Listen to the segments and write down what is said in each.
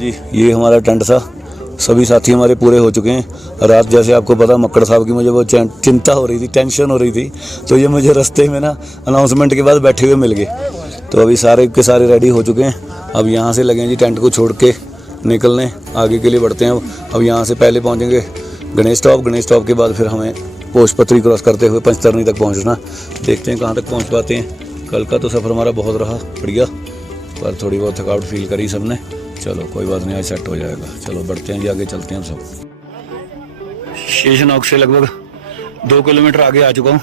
जी ये हमारा टेंट था। सभी साथी हमारे पूरे हो चुके हैं। रात जैसे आपको पता मक्कड़ साहब की मुझे वो चिंता हो रही थी, टेंशन हो रही थी, तो ये मुझे रास्ते में ना अनाउंसमेंट के बाद बैठे हुए मिल गए। तो अभी सारे के सारे रेडी हो चुके हैं। अब यहाँ से लगे जी टेंट को छोड़ के निकलने, आगे के लिए बढ़ते हैं। अब यहाँ से पहले पहुँचेंगे गणेश टॉप के बाद फिर हमें पोस्टपत्री क्रॉस करते हुए पंचतरनी तक पहुँचना। देखते हैं कहाँ तक पहुँच पाते हैं। कल का तो सफ़र हमारा बहुत रहा बढ़िया, पर थोड़ी बहुत थकावट फील करी सबने। चलो कोई बात नहीं, आज सेट हो जाएगा। चलो बढ़ते हैं जी, आगे चलते हैं हम सब। शेषनाग से लगभग 2 किलोमीटर आगे आ चुका हूँ।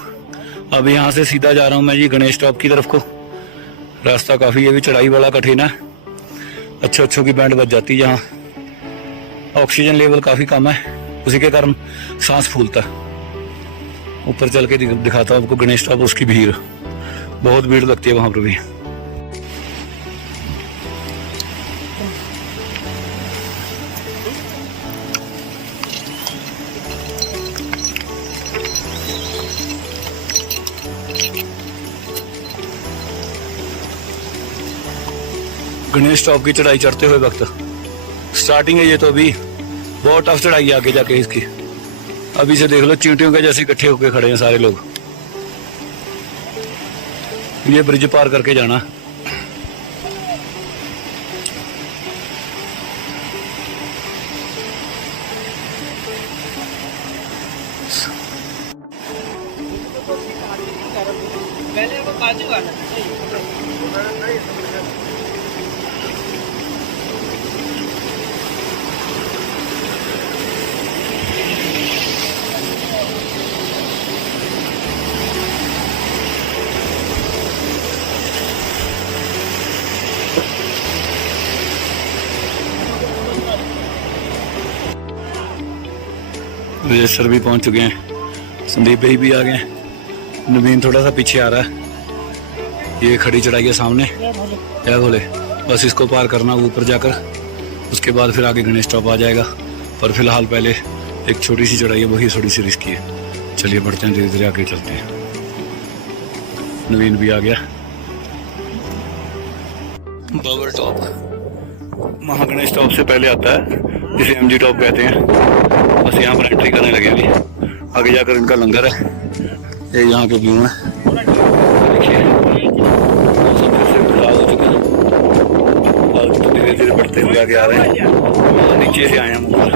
अब यहाँ से सीधा जा रहा हूँ मैं जी गणेश टॉप की तरफ को। रास्ता काफ़ी, ये भी चढ़ाई वाला कठिन है। अच्छों की बैंड बज जाती है। यहाँ ऑक्सीजन लेवल काफ़ी कम है, उसी के कारण सांस फूलता है। ऊपर चल के दिखाता हूँ आपको गणेश टॉप। उसकी भीड़, बहुत भीड़ लगती है वहाँ पर भी। गणेश टॉप की चढ़ाई चढ़ते हुए वक्त स्टार्टिंग है ये, तो अभी बहुत टफ चढ़ाई है आगे जाके इसकी। अभी से देख लो चींटियों के जैसे इकट्ठे होकर खड़े हैं सारे लोग। ये ब्रिज पार करके जाना। पहले वो बाजू वाला रजिस्टर भी पहुंच चुके हैं। संदीप भाई भी आ गए। नवीन थोड़ा सा पीछे आ रहा है। ये खड़ी चढ़ाई है सामने, क्या बोले, बस इसको पार करना ऊपर जाकर, उसके बाद फिर आगे गणेश टॉप आ जाएगा। पर फिलहाल पहले एक छोटी सी चढ़ाई है, वही थोड़ी सी रिस्की है। चलिए बढ़ते हैं, धीरे धीरे आगे चलते हैं। नवीन भी आ गया। बबल टॉप महागणेश टॉप से पहले आता है, जिसे एमजी टॉप कहते हैं। बस यहाँ पर एंट्री करने लगे। अभी आगे जाकर इनका लंगर है। ये यहाँ के व्यू है, देखिए हो चुके हैं। और धीरे धीरे बढ़ते हुए आगे आ रहे हैं। नीचे से आए हम ऊपर।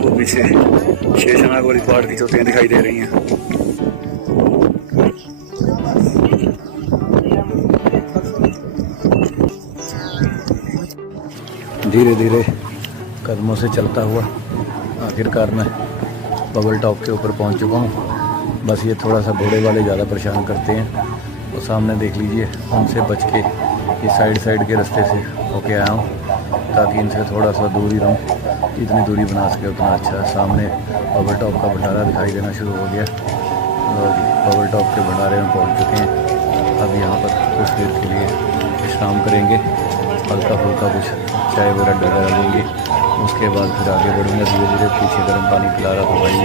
वो पीछे शेषनाग वाली पहाड़ की चोटियां दिखाई दे रही हैं। धीरे धीरे कदमों से चलता हुआ आखिरकार मैं बबल टॉप के ऊपर पहुंच चुका हूं। बस ये थोड़ा सा घोड़े वाले ज़्यादा परेशान करते हैं। और सामने देख लीजिए, उनसे बच के ये साइड के रास्ते से होके आया हूं, ताकि इनसे थोड़ा सा दूर ही रहूँ। जितनी दूरी बना सके उतना अच्छा। सामने बबल टॉप का भंडारा दिखाई देना शुरू हो गया। और बबल टॉप के भंडारे में पहुँच चुके हैं। अब यहाँ पर कुछ देर के लिए विश्राम करेंगे, हल्का फुल्का कुछ चाय वगैरह लेंगे। उसके बाद फिर आगे बढ़ेंगे धीरे धीरे। पीछे गर्म पानी पिला रहा तो भाई।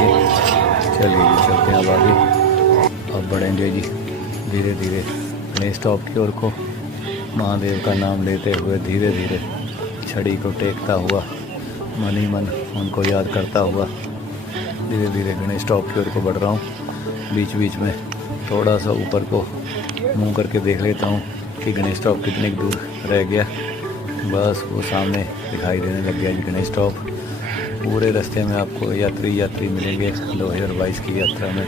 चलिए जी चलते हैं अब आगे। अब बढ़ेंगे जी धीरे धीरे गणेश टॉप की ओर को, महादेव का नाम लेते हुए धीरे धीरे छड़ी को टेकता हुआ, मन ही मन उनको याद करता हुआ धीरे धीरे गणेश टॉप की ओर को बढ़ रहा हूँ। बीच बीच में थोड़ा सा ऊपर को मुँह करके देख लेता हूँ कि गणेश टॉप कितने दूर रह गया। बस वो सामने दिखाई देने लग गया जी गणेश टॉप। पूरे रास्ते में आपको यात्री मिलेंगे 2022 की यात्रा में।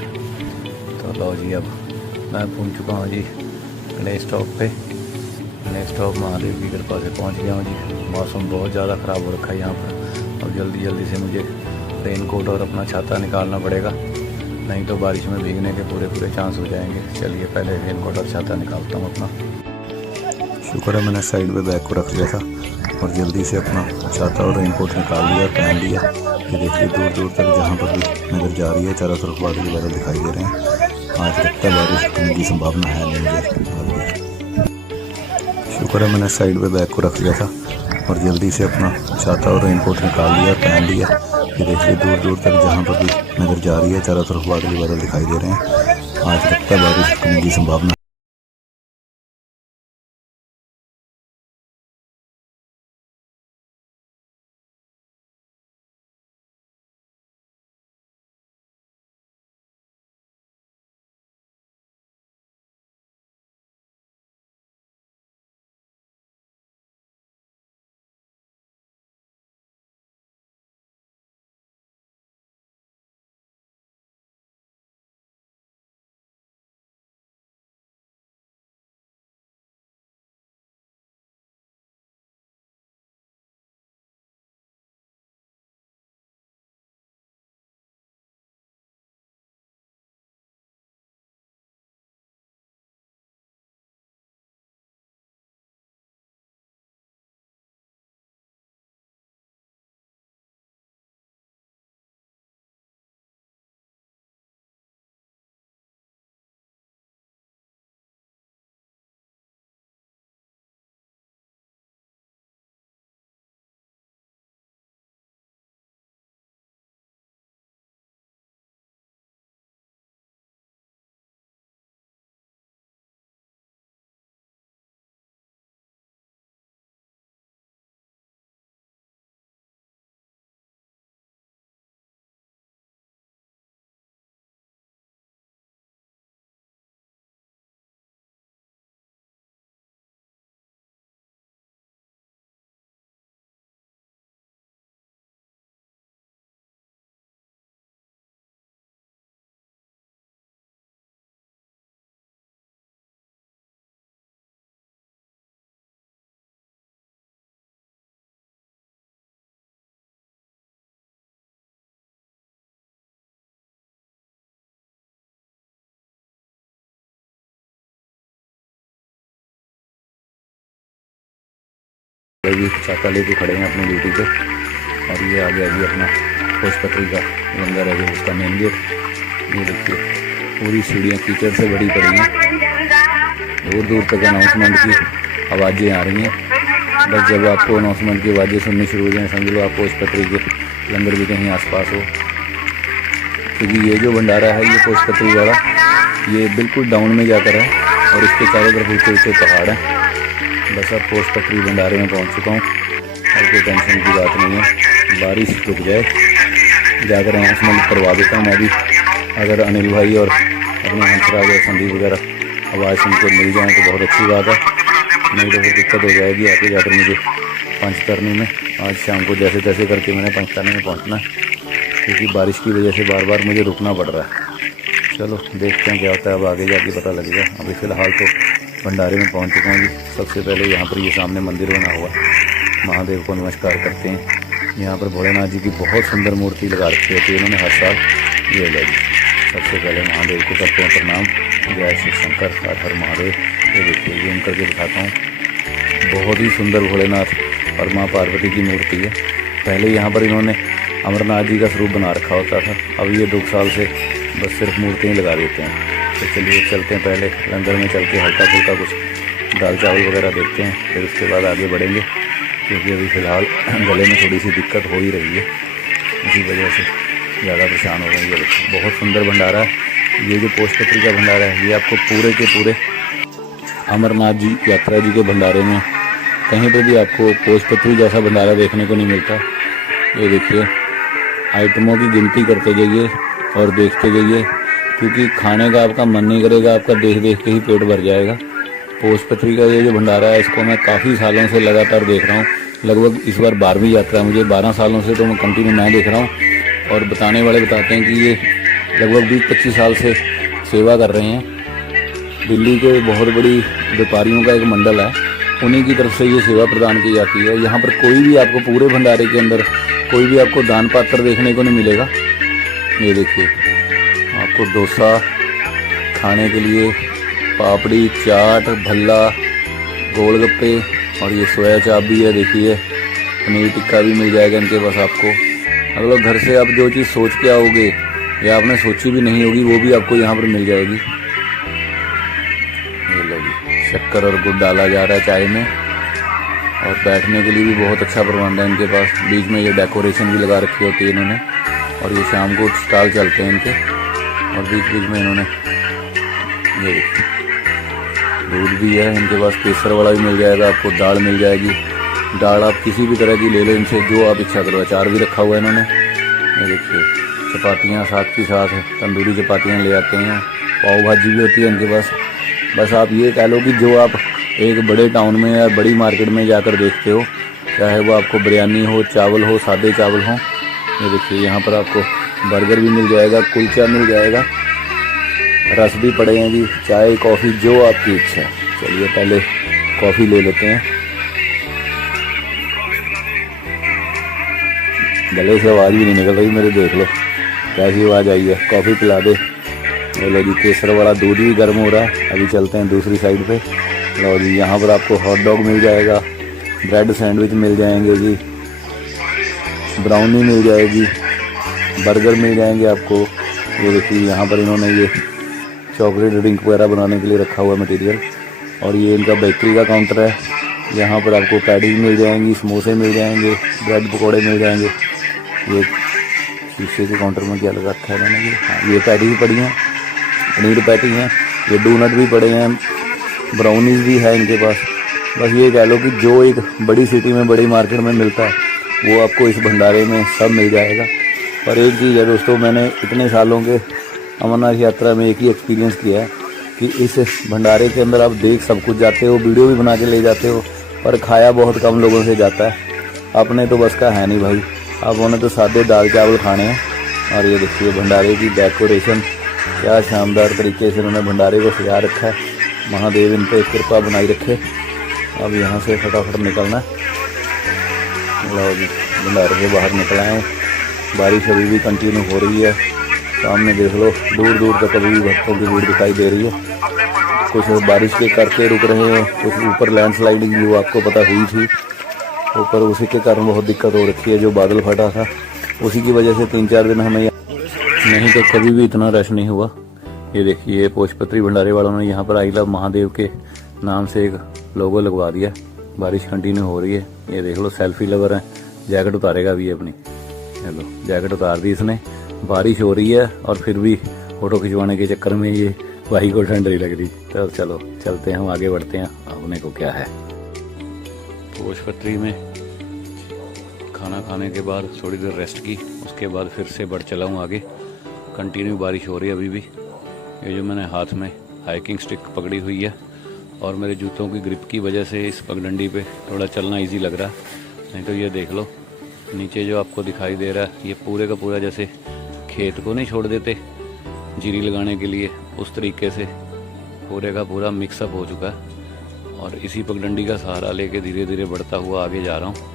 तो लो जी, अब मैं पहुंच चुका हूं जी गणेश टॉप पे। गणेश टॉप महादेव की कृपा से पहुंच गया हूं जी। मौसम बहुत ज़्यादा ख़राब हो रखा है यहाँ पर। अब जल्दी से मुझे रेनकोट और अपना छाता निकालना पड़ेगा, नहीं तो बारिश में भीगने के पूरे चांस हो जाएंगे। चलिए पहले रेनकोट और छाता निकालता हूँ अपना। शुक्र है मैंने साइड में बैग को रख लिया था और जल्दी से अपना छाता और रेनकोट निकाल लिया, पहन लिया। ये देखिए दूर तक जहाँ पर भी नज़र जा रही है, चारों तरफ बादल बादल दिखाई दे रहे हैं। आज लगता है बारिश होने की संभावना है नहीं मुझे। शुक्र है मैंने साइड में बैग को रख लिया था और जल्दी से अपना छाता और रेनकोट निकाल लिया, पहन लिया। ये देखिए दूर तक जहाँ पर भी नज़र जा रही है, चारों तरफ बादल बादल दिखाई दे रहे हैं। आज लगता है बारिश होने की संभावना भी छाता लेके खड़े हैं अपनी ड्यूटी पे। और ये आगे अभी अपना भोजपत्री का लंगर है जो उसका मेन गेट। ये देखिए पूरी सीढ़ियाँ कीचड़ से भरी पड़ी हैं, दूर दूर तक अनाउंसमेंट की आवाज़ें आ रही हैं। बस जब आपको अनाउंसमेंट की आवाज़ें सुननी शुरू हो जाएँ समझ लो आप भोजपत्री के लंगर भी कहीं आसपास हो। क्योंकि ये जो भंडारा है ये भोजपत्री वाला ये बिल्कुल डाउन में जाकर है और इसके चारों तरफ ऊँचे ऊँचे पहाड़ हैं। बस अब भोजपत्री भंडारे में पहुँच चुका हूँ और कोई टेंशन की बात नहीं है। बारिश रुक जाए जाकर अनाउंसमेंट करवा देता हूँ मैं भी। अगर अनिल भाई और अपने हंसराज और संदीप वगैरह आवाज़ सुन के मिल जाएँ तो बहुत अच्छी बात है, नहीं तो फिर दिक्कत हो जाएगी आगे जाकर मुझे पंचतरनी में। आज शाम को जैसे तैसे करके मैंने पंचतरनी में पहुँचना है क्योंकि बारिश की वजह से बार बार मुझे रुकना पड़ रहा है। चलो देखते हैं क्या होता है, अब आगे जाके पता लगेगा। अभी फ़िलहाल तो भंडारे में पहुंच चुका हूँ जी। सबसे पहले यहाँ पर ये सामने मंदिर बना हुआ है, महादेव को नमस्कार करते हैं। यहाँ पर भोलेनाथ जी की बहुत सुंदर मूर्ति लगा रखी होती है इन्होंने हर साल। ये लगी सबसे पहले महादेव को करते हैं प्रणाम, जय शिव शंकर हर हर महादेव। ये देखिए जूम करके दिखाता हूँ, बहुत ही सुंदर भोलेनाथ और माँ पार्वती की मूर्ति है। पहले यहाँ पर इन्होंने अमरनाथ जी का स्वरूप बना रखा होता था, अब ये 2 साल से बस सिर्फ मूर्तियाँ लगा देते हैं। तो चलिए चलते हैं, पहले लंगर में चल के हल्का फुल्का कुछ दाल चावल वगैरह देखते हैं, फिर उसके बाद आगे बढ़ेंगे। क्योंकि अभी फ़िलहाल गले में थोड़ी सी दिक्कत हो ही रही है, इसी वजह से ज़्यादा परेशान हो गई है। बहुत सुंदर भंडारा है ये जो भोजपत्री का भंडारा है। ये आपको पूरे के पूरे अमरनाथ जी यात्रा जी के भंडारे में कहीं पर भी आपको भोजपत्री जैसा भंडारा देखने को नहीं मिलता। ये देखिए आइटमों की गिनती करते जाइए और देखते जाइए क्योंकि खाने का आपका मन नहीं करेगा, आपका देख देख के ही पेट भर जाएगा। भोजपत्री का ये जो भंडारा है इसको मैं काफ़ी सालों से लगातार देख रहा हूँ, लगभग इस बार 12वीं यात्रा मुझे 12 सालों से तो मैं कंटिन्यू मैं देख रहा हूँ। और बताने वाले बताते हैं कि ये लगभग 20-25 साल से सेवा कर रहे हैं। दिल्ली के बहुत बड़ी व्यापारियों का एक मंडल है, उन्हीं की तरफ से ये सेवा प्रदान की जाती है। यहाँ पर कोई भी आपको पूरे भंडारे के अंदर कोई भी आपको दान पात्र देखने को नहीं मिलेगा। ये देखिए आपको डोसा खाने के लिए, पापड़ी, चाट, भल्ला, गोलगप्पे और ये सोया चाप भी है। देखिए पनीर टिक्का भी मिल जाएगा इनके पास आपको। मतलब घर से आप जो चीज़ सोच के आओगे या आपने सोची भी नहीं होगी वो भी आपको यहाँ पर मिल जाएगी। ये लो जी शक्कर और गुड़ डाला जा रहा है चाय में। और बैठने के लिए भी बहुत अच्छा प्रबंध है इनके पास। बीच में ये डेकोरेशन भी लगा रखी होती है इन्होंने। और ये शाम को स्टॉल चलते हैं इनके, और बीच बीच में इन्होंने ये देखिए दूध भी है इनके पास, केसर वाला भी मिल जाएगा आपको, दाल मिल जाएगी। दाल आप किसी भी तरह की ले लो इनसे, जो आप इच्छा करो। अचार भी रखा हुआ है इन्होंने। ये देखिए चपातियाँ साथ की साथ तंदूरी चपातियाँ ले आते हैं, पाव भाजी भी होती है इनके पास। बस आप ये कह लो कि जो आप एक बड़े टाउन में या बड़ी मार्केट में जाकर देखते हो, चाहे वो आपको बिरयानी हो, चावल हो, सादे चावल हो। ये देखिए यहाँ पर आपको बर्गर भी मिल जाएगा, कुलचा मिल जाएगा, रस भी पड़े हैं जी, चाय कॉफ़ी जो आपकी इच्छा है। चलिए पहले कॉफ़ी ले लेते हैं। गले से आवाज़ भी नहीं निकल रही मेरे, देख लो कैसी आवाज़ आई है। कॉफ़ी पिला दे। लो जी केसर वाला दूध भी गर्म हो रहा है। अभी चलते हैं दूसरी साइड पे। लो जी यहाँ पर आपको हॉट डॉग मिल जाएगा, ब्रेड सैंडविच मिल जाएंगे जी, ब्राउनी मिल जाएगी, बर्गर मिल जाएंगे आपको। ये देखिए यहाँ पर इन्होंने ये चॉकलेट ड्रिंक वगैरह बनाने के लिए रखा हुआ मटेरियल। और ये इनका बेकरी का काउंटर है। यहाँ पर आपको पैटीज मिल जाएंगी, समोसे मिल जाएंगे, ब्रेड पकौड़े मिल जाएंगे। ये शीशे के काउंटर में क्या लगा रखा है इन्होंने, हाँ ये पैटीज पड़ी हैं, पनीर पैटी हैं, ये डोनट भी पड़े हैं, ब्राउनीज भी है इनके पास। बस ये कह लो कि जो एक बड़ी सिटी में बड़ी मार्केट में मिलता है वो आपको इस भंडारे में सब मिल जाएगा। पर एक चीज़ है दोस्तों, मैंने इतने सालों के अमरनाथ यात्रा में एक ही एक्सपीरियंस किया है कि इस भंडारे के अंदर आप देख सब कुछ जाते हो, वीडियो भी बना के ले जाते हो, पर खाया बहुत कम लोगों से जाता है। अपने तो बस का है नहीं भाई, आप उन्हें तो सादे दाल चावल खाने हैं। और ये देखिए भंडारे की डेकोरेशन, क्या शानदार तरीके से उन्होंने भंडारे को सजा रखा है। महादेव इन पर कृपा बनाई रखे। अब यहाँ से फटाफट निकलना है। लो जी भंडारे से बाहर निकल आए। बारिश अभी भी कंटिन्यू हो रही है। सामने देख लो दूर दूर तक अभी भी भक्तों की भीड़ दिखाई दे रही है। कुछ बारिश के करके रुक रहे हैं, कुछ ऊपर लैंडस्लाइडिंग जो आपको पता हुई थी ऊपर उसी के कारण बहुत दिक्कत हो रखी है। जो बादल फटा था उसी की वजह से 3-4 दिन हमें, नहीं तो कभी भी इतना रश नहीं हुआ। ये देखिए पोषपत्री भंडारे वालों ने यहाँ पर आई लव महादेव के नाम से एक लोगो लगवा दिया। बारिश कंटिन्यू हो रही है। ये देख लो सेल्फी लवर है, जैकेट उतारेगा अभी अपनी। चलो जैकेट उतार दी इसने। बारिश हो रही है और फिर भी फोटो खिंचवाने के चक्कर में ये भाई को ठंड नहीं लग रही। तो चलो चलते हैं, हम आगे बढ़ते हैं। अपने को क्या है, पोषपत्री में खाना खाने के बाद थोड़ी देर रेस्ट की, उसके बाद फिर से बढ़ चला हूँ आगे। कंटिन्यू बारिश हो रही है अभी भी। ये जो मैंने हाथ में हाइकिंग स्टिक पकड़ी हुई है और मेरे जूतों की ग्रिप की वजह से इस पगडंडी पे थोड़ा चलना इजी लग रहा है। नहीं तो ये देख लो नीचे जो आपको दिखाई दे रहा है, ये पूरे का पूरा जैसे खेत को नहीं छोड़ देते जीरी लगाने के लिए, उस तरीके से पूरे का पूरा मिक्सअप हो चुका है। और इसी पगडंडी का सहारा लेके धीरे धीरे बढ़ता हुआ आगे जा रहा हूँ।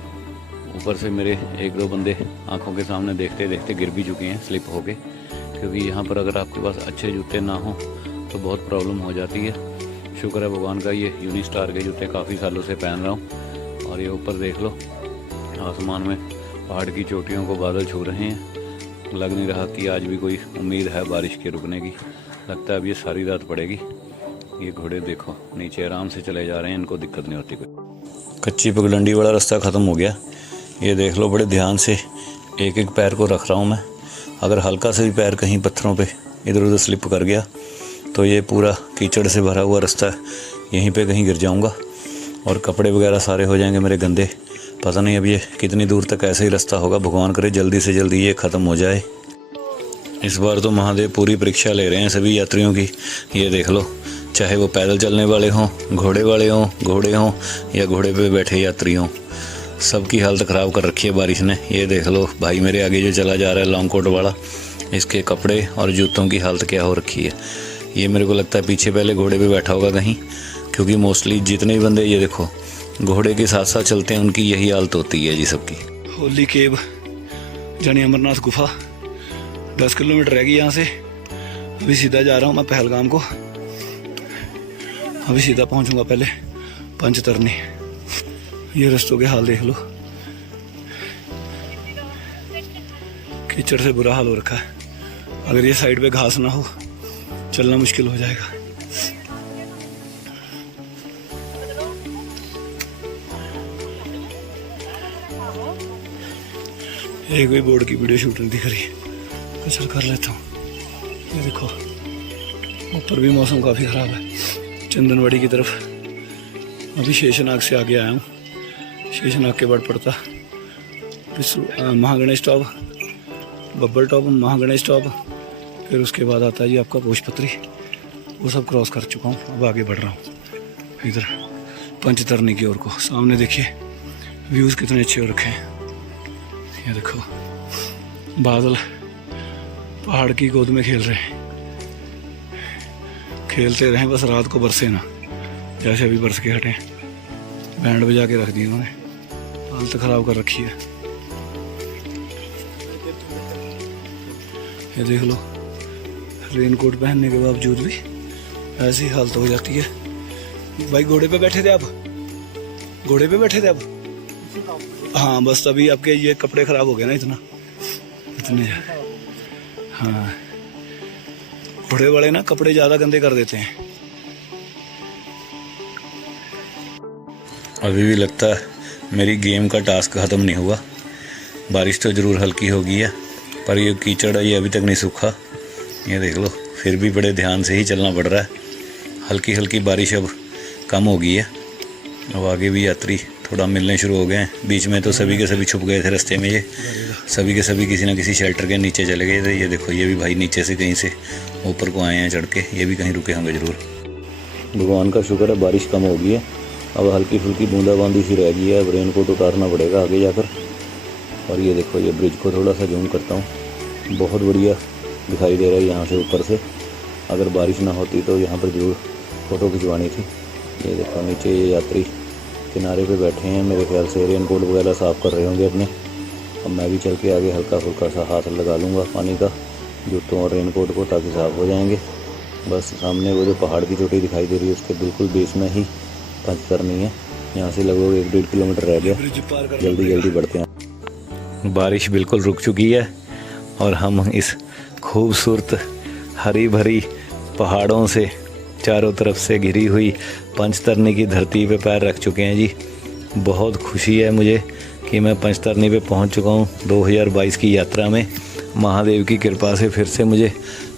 ऊपर से मेरे 1-2 बंदे आंखों के सामने देखते देखते गिर भी चुके हैं स्लिप होके, क्योंकि यहाँ पर अगर आपके पास अच्छे जूते ना हो तो बहुत प्रॉब्लम हो जाती है। शुक्र है भगवान का, ये यूनिस्टार के जूते काफ़ी सालों से पहन रहा हूँ। और ये ऊपर देख लो आसमान में पहाड़ की चोटियों को बादल छू रहे हैं। लग नहीं रहा कि आज भी कोई उम्मीद है बारिश के रुकने की। लगता है अब ये सारी रात पड़ेगी। ये घोड़े देखो नीचे आराम से चले जा रहे हैं, इनको दिक्कत नहीं होती कोई। कच्ची पगडंडी वाला रास्ता ख़त्म हो गया। ये देख लो बड़े ध्यान से एक एक पैर को रख रहा हूँ मैं। अगर हल्का से भी पैर कहीं पत्थरों पे इधर उधर स्लिप कर गया तो ये पूरा कीचड़ से भरा हुआ रास्ता है, यहीं पे कहीं गिर जाऊंगा और कपड़े वगैरह सारे हो जाएंगे मेरे गंदे। पता नहीं अब ये कितनी दूर तक ऐसे ही रास्ता होगा। भगवान करे जल्दी से जल्दी ये ख़त्म हो जाए। इस बार तो महादेव पूरी परीक्षा ले रहे हैं सभी यात्रियों की। ये देख लो चाहे वो पैदल चलने वाले हों, घोड़े वाले हों, घोड़े हों या घोड़े पे बैठे यात्री हों, सबकी हालत ख़राब कर रखी है बारिश ने। ये देख लो भाई मेरे आगे जो चला जा रहा है लॉन्ग कोट वाला, इसके कपड़े और जूतों की हालत क्या हो रखी है। ये मेरे को लगता है पीछे पहले घोड़े पे बैठा होगा कहीं, क्योंकि मोस्टली जितने भी बंदे ये देखो घोड़े के साथ साथ चलते हैं उनकी यही हालत होती है जी सबकी। होली केव जानी अमरनाथ गुफा 10 किलोमीटर रह गई यहाँ से। अभी सीधा जा रहा हूँ मैं पहलगाम को। अभी सीधा पहुँचूँगा पहले पंचतरनी। ये रास्तों के हाल देख लो, कीचड़ से बुरा हाल हो रखा है। अगर ये साइड पे घास ना हो चलना मुश्किल हो जाएगा। एक भी बोर्ड की वीडियो शूट नहीं दिख रही, तो चल कर लेता हूँ। ये देखो ऊपर भी मौसम काफ़ी ख़राब है। चंदनवाड़ी की तरफ अभी शेषनाग से आगे आया हूँ। शेषनाग के बाद पड़ता Mahaganesh top, Babbar top, Mahaganesh top, फिर उसके बाद आता है ये आपका पोषपत्री। वो सब क्रॉस कर चुका हूँ। अब आगे बढ़ रहा हूँ इधर पंचतरनी की ओर को। सामने देखिए व्यूज़ कितने अच्छे हो रखे हैं। ये देखो बादल पहाड़ की गोद में खेल रहे हैं। खेलते रहें बस, रात को बरसे ना, जैसे अभी बरस के हटे। बैंड बजा के रख दी उन्होंने, हालत ख़राब कर रखी है। ये देख लो रेनकोट पहनने के बावजूद भी ऐसी हालत हो जाती है। भाई घोड़े पे बैठे थे आप? घोड़े पे बैठे थे आप? हाँ बस तभी आपके ये कपड़े ख़राब हो गए ना इतने। हाँ घोड़े वाले ना कपड़े ज़्यादा गंदे कर देते हैं। अभी भी लगता है मेरी गेम का टास्क ख़त्म नहीं हुआ। बारिश तो ज़रूर हल्की हो गई है पर ये कीचड़ है ये अभी तक नहीं सूखा। ये देख लो फिर भी बड़े ध्यान से ही चलना पड़ रहा है। हल्की हल्की बारिश अब कम हो गई है। अब आगे भी यात्री थोड़ा मिलने शुरू हो गए हैं। बीच में तो सभी के सभी छुप गए थे रास्ते में। ये सभी के सभी किसी न किसी शेल्टर के नीचे चले गए थे। ये देखो ये भी भाई नीचे से कहीं से ऊपर को आए हैं चढ़ के। ये भी कहीं रुके होंगे ज़रूर। भगवान का शुक्र है बारिश कम हो गई है। अब हल्की फुल्की बूंदाबांदी सी रह गई है। अब रेन कोट उतारना पड़ेगा आगे जाकर। और ये देखो ये ब्रिज को थोड़ा सा जूम करता हूँ, बहुत बढ़िया दिखाई दे रहा है यहाँ से ऊपर से। अगर बारिश ना होती तो यहाँ पर ज़रूर फ़ोटो खिंचवानी थी। ये देखो नीचे ये यात्री किनारे पे बैठे हैं, मेरे ख्याल से रेन कोट वगैरह साफ़ कर रहे होंगे अपने। अब मैं भी चल के आगे हल्का फुल्का सा हाथ लगा लूँगा पानी का जूतों और रेन कोट को, ताकि साफ़ हो जाएंगे। बस सामने वो जो पहाड़ की चोटी दिखाई दे रही है उसके बिल्कुल बेस में ही पंचतरनी है। यहाँ से लगभग 1-1.5 किलोमीटर रह गया, जल्दी जल्दी बढ़ते हैं। बारिश बिल्कुल रुक चुकी है और हम इस खूबसूरत हरी भरी पहाड़ों से चारों तरफ से घिरी हुई पंचतरनी की धरती पे पैर रख चुके हैं जी। बहुत खुशी है मुझे कि मैं पंचतरनी पे पहुंच चुका हूं 2022 की यात्रा में। महादेव की कृपा से फिर से मुझे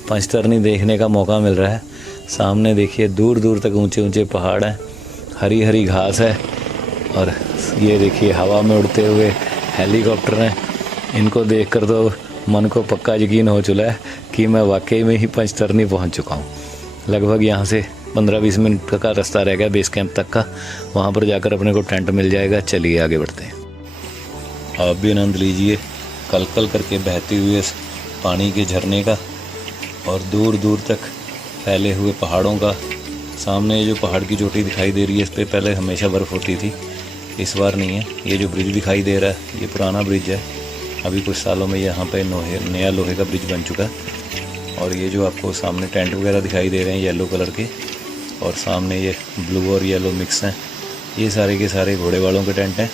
पंचतरनी देखने का मौका मिल रहा है। सामने देखिए दूर दूर तक ऊंचे ऊंचे पहाड़ हैं, हरी हरी घास है और ये देखिए हवा में उड़ते हुए हेलीकॉप्टर हैं। इनको देखकर तो मन को पक्का यकीन हो चुका है कि मैं वाकई में ही पंचतरनी पहुंच चुका हूं। लगभग यहाँ से 15-20 मिनट का रास्ता रह गया बेस कैंप तक का, वहाँ पर जाकर अपने को टेंट मिल जाएगा। चलिए आगे बढ़ते हैं। आप भी आनंद लीजिए कल कल करके बहते हुए इस पानी के झरने का और दूर दूर तक फैले हुए पहाड़ों का। सामने ये जो पहाड़ की चोटी दिखाई दे रही है, इस पर पहले हमेशा बर्फ़ होती थी, इस बार नहीं है। ये जो ब्रिज दिखाई दे रहा है ये पुराना ब्रिज है, अभी कुछ सालों में यहाँ पे नया लोहे का ब्रिज बन चुका है। और ये जो आपको सामने टेंट वगैरह दिखाई दे रहे हैं येलो कलर के, और सामने ये ब्लू और येलो मिक्स हैं, ये सारे के सारे घोड़े वालों के टेंट हैं,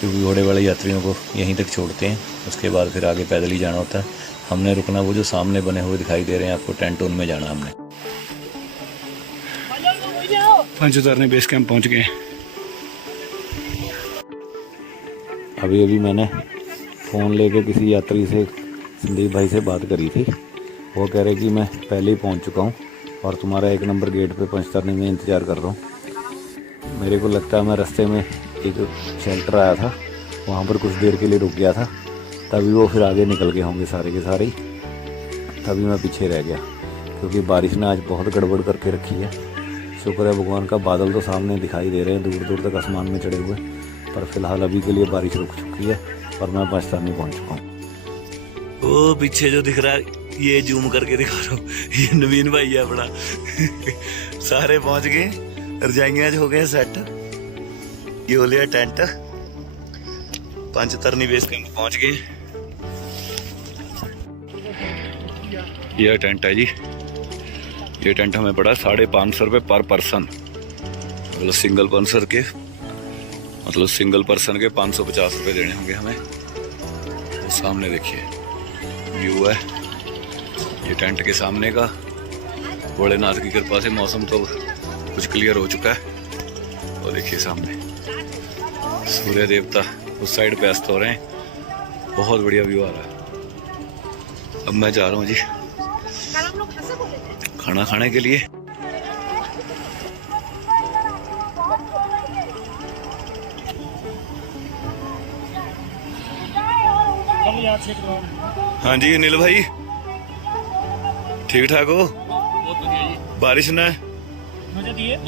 क्योंकि घोड़े वाले यात्रियों को यहीं तक छोड़ते हैं, उसके बाद फिर आगे पैदल ही जाना होता है। हमने रुकना वो जो सामने बने हुए दिखाई दे रहे हैं आपको टेंट, उनमें जाना हमने। पंचतरनी बेस कैंप पहुँच गए। अभी अभी मैंने फ़ोन लेके किसी यात्री से, संदीप भाई से बात करी थी। वो कह रहे कि मैं पहले ही पहुंच चुका हूं और तुम्हारा 1 नंबर गेट पे पंचतरनी में इंतज़ार कर रहा हूं। मेरे को लगता है मैं रास्ते में एक शेल्टर आया था, वहां पर कुछ देर के लिए रुक गया था, तभी वो फिर आगे निकल गए होंगे सारे के सारे ही, तभी मैं पीछे रह गया, क्योंकि बारिश ने आज बहुत गड़बड़ करके रखी है। शुक्र है भगवान का, बादल तो सामने दिखाई दे रहे हैं दूर दूर तक आसमान में चढ़े हुए, पर फिलहाल अभी के लिए बारिश रुक चुकी है और मैं पंचतरनी पहुँच चुका हूँ। वो पीछे जो दिख रहा है ये जूम करके दिखा रहा हूँ, ये नवीन भाई है अपना। सारे पहुंच गए, रजाइयां हो गए सेट, ये हो लिया टेंट। पंचतरनी बेस कैंप पहुंच गए। यह टेंट है जी, ये टेंट हमें पड़ा 550 रुपये पर पर्सन, मतलब सिंगल पर्सन के, मतलब सिंगल पर्सन के 550 रुपये देने होंगे हमें। तो सामने देखिए व्यू है ये टेंट के सामने का। भोलेनाथ की कृपा से मौसम तो कुछ क्लियर हो चुका है। और देखिए सामने सूर्य देवता उस साइड पे अस्त हो रहे हैं, बहुत बढ़िया व्यू आ रहा है। अब मैं जा रहा हूँ जी खाना खाने के लिए। हाँ जी नील भाई, ठीक ठाक हो? बारिश ने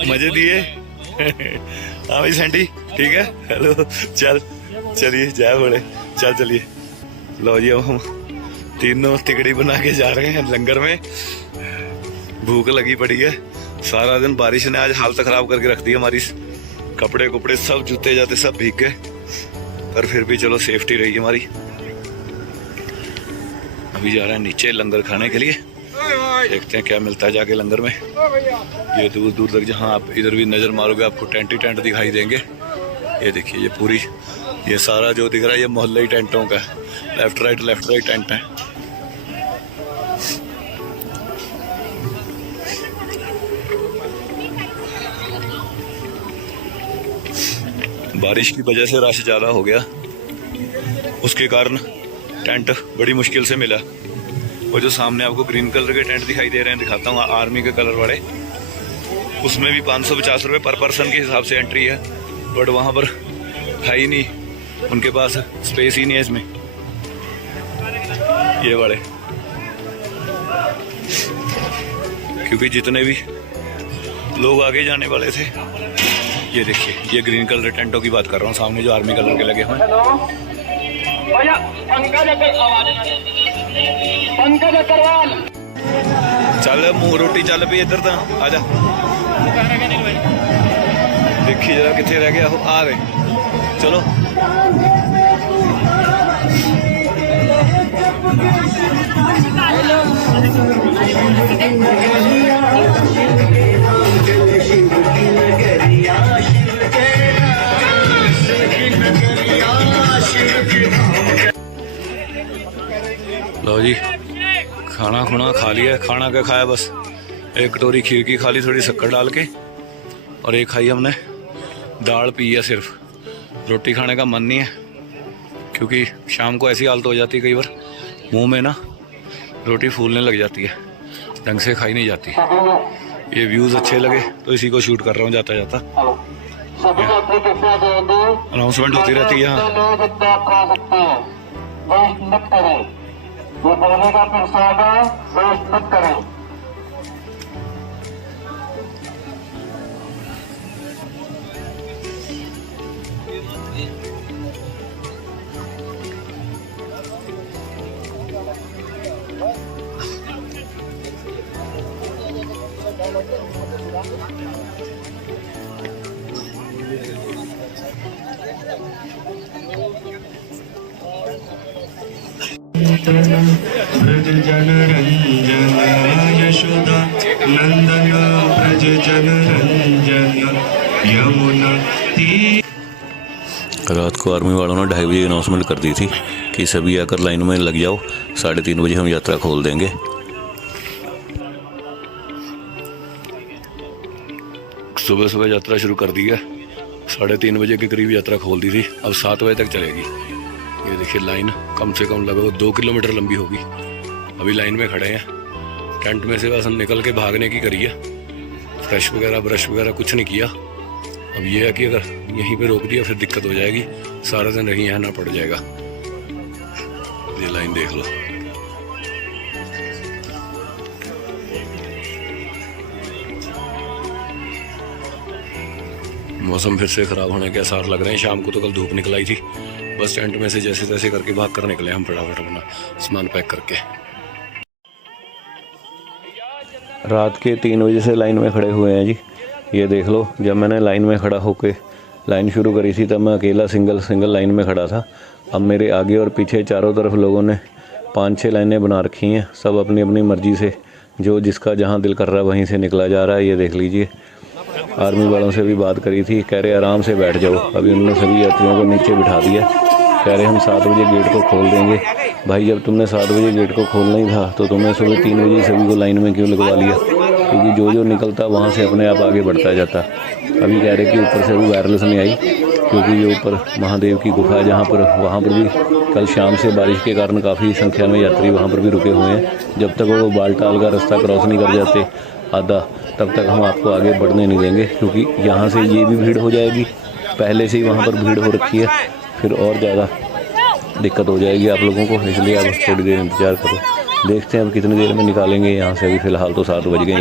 मजे दिए। हाँ भाई सैंडी ठीक है, हेलो चल चलिए जय बोले, चल चलिए। लो जी अब हम तीनों तिकड़ी बना के जा रहे हैं लंगर में। भूख लगी पड़ी है, सारा दिन बारिश ने आज हालत खराब करके रख दी हमारी, कपड़े कुपड़े सब जूते जाते सब भीग गए, पर फिर भी चलो सेफ्टी रही हमारी। अभी जा रहे हैं नीचे लंगर खाने के लिए, देखते हैं क्या मिलता है जाके लंगर में। ये दूर दूर तक जहाँ आप इधर भी नज़र मारोगे आपको टेंट ही टेंट दिखाई देंगे। ये देखिए ये पूरी, ये सारा जो दिख रहा है ये मोहल्ले ही टेंटों का, लेफ्ट राइट टेंट है। बारिश की वजह से रश ज़्यादा हो गया, उसके कारण टेंट बड़ी मुश्किल से मिला। वो जो सामने आपको ग्रीन कलर के टेंट दिखाई दे रहे हैं, दिखाता हूँ आर्मी के कलर वाले, उसमें भी 550 रुपये पर पर्सन के हिसाब से एंट्री है, बट वहाँ पर है ही नहीं, उनके पास स्पेस ही नहीं है इसमें। ये वाले क्योंकि जितने भी लोग आगे जाने वाले थे, ये देखिए ये ग्रीन कलर टेंटों की बात कर रहा हूँ, सामने जो आर्मी कलर के लगे हुए हैं। चल मुंह रोटी चल पी इधर, आजा देखिए जरा कितने रह गया हो, आ गए चलो। जी खाना खुना खा लिया। खाना क्या खाया, बस एक कटोरी खीर की खा ली थोड़ी शक्कर डाल के, और एक खाई हमने दाल पी है सिर्फ। रोटी खाने का मन नहीं है क्योंकि शाम को ऐसी हालत हो जाती है कई बार मुंह में ना रोटी फूलने लग जाती है, ढंग से खाई नहीं जाती। ये व्यूज़ अच्छे लगे तो इसी को शूट कर रहा हूँ जाता जाता। अनाउंसमेंट होती रहती है यहाँ। ब्रज जन रंजन यशोदा नंदन ब्रज जन रंजन यमुना तीर। रात को आर्मी वालों ने 2:30 बजे अनाउंसमेंट कर दी थी कि सभी आकर लाइन में लग जाओ, 3:30 बजे हम यात्रा खोल देंगे। सुबह सुबह यात्रा शुरू कर दी है, 3:30 बजे के करीब यात्रा खोल दी थी, अब 7 बजे तक चलेगी। ये देखिए लाइन कम से कम लगभग 2 किलोमीटर लंबी होगी। अभी लाइन में खड़े हैं, टेंट में से बस हम निकल के भागने की करी है, फ्रेश वगैरह ब्रश वगैरह कुछ नहीं किया। अब ये है कि अगर यहीं पे रोक दिया फिर दिक्कत हो जाएगी, सारा दिन रही रहना पड़ जाएगा। ये लाइन देख लो। मौसम फिर से ख़राब होने के आसार लग रहे हैं। शाम को तो कल धूप निकल आई थी, बस टेंट में से जैसे तैसे करके भाग कर निकले हम फटाफट अपना सामान पैक करके। रात के 3 बजे से लाइन में खड़े हुए हैं जी। ये देख लो, जब मैंने लाइन में खड़ा होके लाइन शुरू करी थी तब मैं अकेला सिंगल लाइन में खड़ा था। अब मेरे आगे और पीछे चारों तरफ लोगों ने 5-6 लाइनें बना रखी हैं, सब अपनी अपनी मर्ज़ी से जो जिसका जहाँ दिल कर रहा है वहीं से निकला जा रहा है। ये देख लीजिए, आर्मी वालों से भी बात करी थी, कह रहे आराम से बैठ जाओ। अभी उन्होंने सभी यात्रियों को नीचे बिठा दिया, कह रहे हम 7 बजे गेट को खोल देंगे। भाई जब तुमने 7 बजे गेट को खोलना ही था तो तुमने सुबह 3 बजे सभी को लाइन में क्यों लगवा लिया? क्योंकि जो निकलता वहाँ से अपने आप आगे बढ़ता जाता। अभी कह रहे कि ऊपर से भी वायरलेस नहीं आई, क्योंकि जो ऊपर महादेव की गुफा है जहाँ पर, वहाँ पर भी कल शाम से बारिश के कारण काफ़ी संख्या में यात्री वहाँ पर भी रुके हुए हैं। जब तक वो बालटाल का रास्ता क्रॉस नहीं कर जाते आधा, तब तक हम आपको आगे बढ़ने नहीं देंगे, क्योंकि यहाँ से ये भी भीड़ हो जाएगी, पहले से ही वहाँ पर भीड़ हो रखी है, फिर और ज़्यादा दिक्कत हो जाएगी आप लोगों को। इसलिए आप थोड़ी देर इंतज़ार करो, देखते हैं अब कितनी देर में निकालेंगे यहाँ से। अभी फ़िलहाल तो 7 बज गए।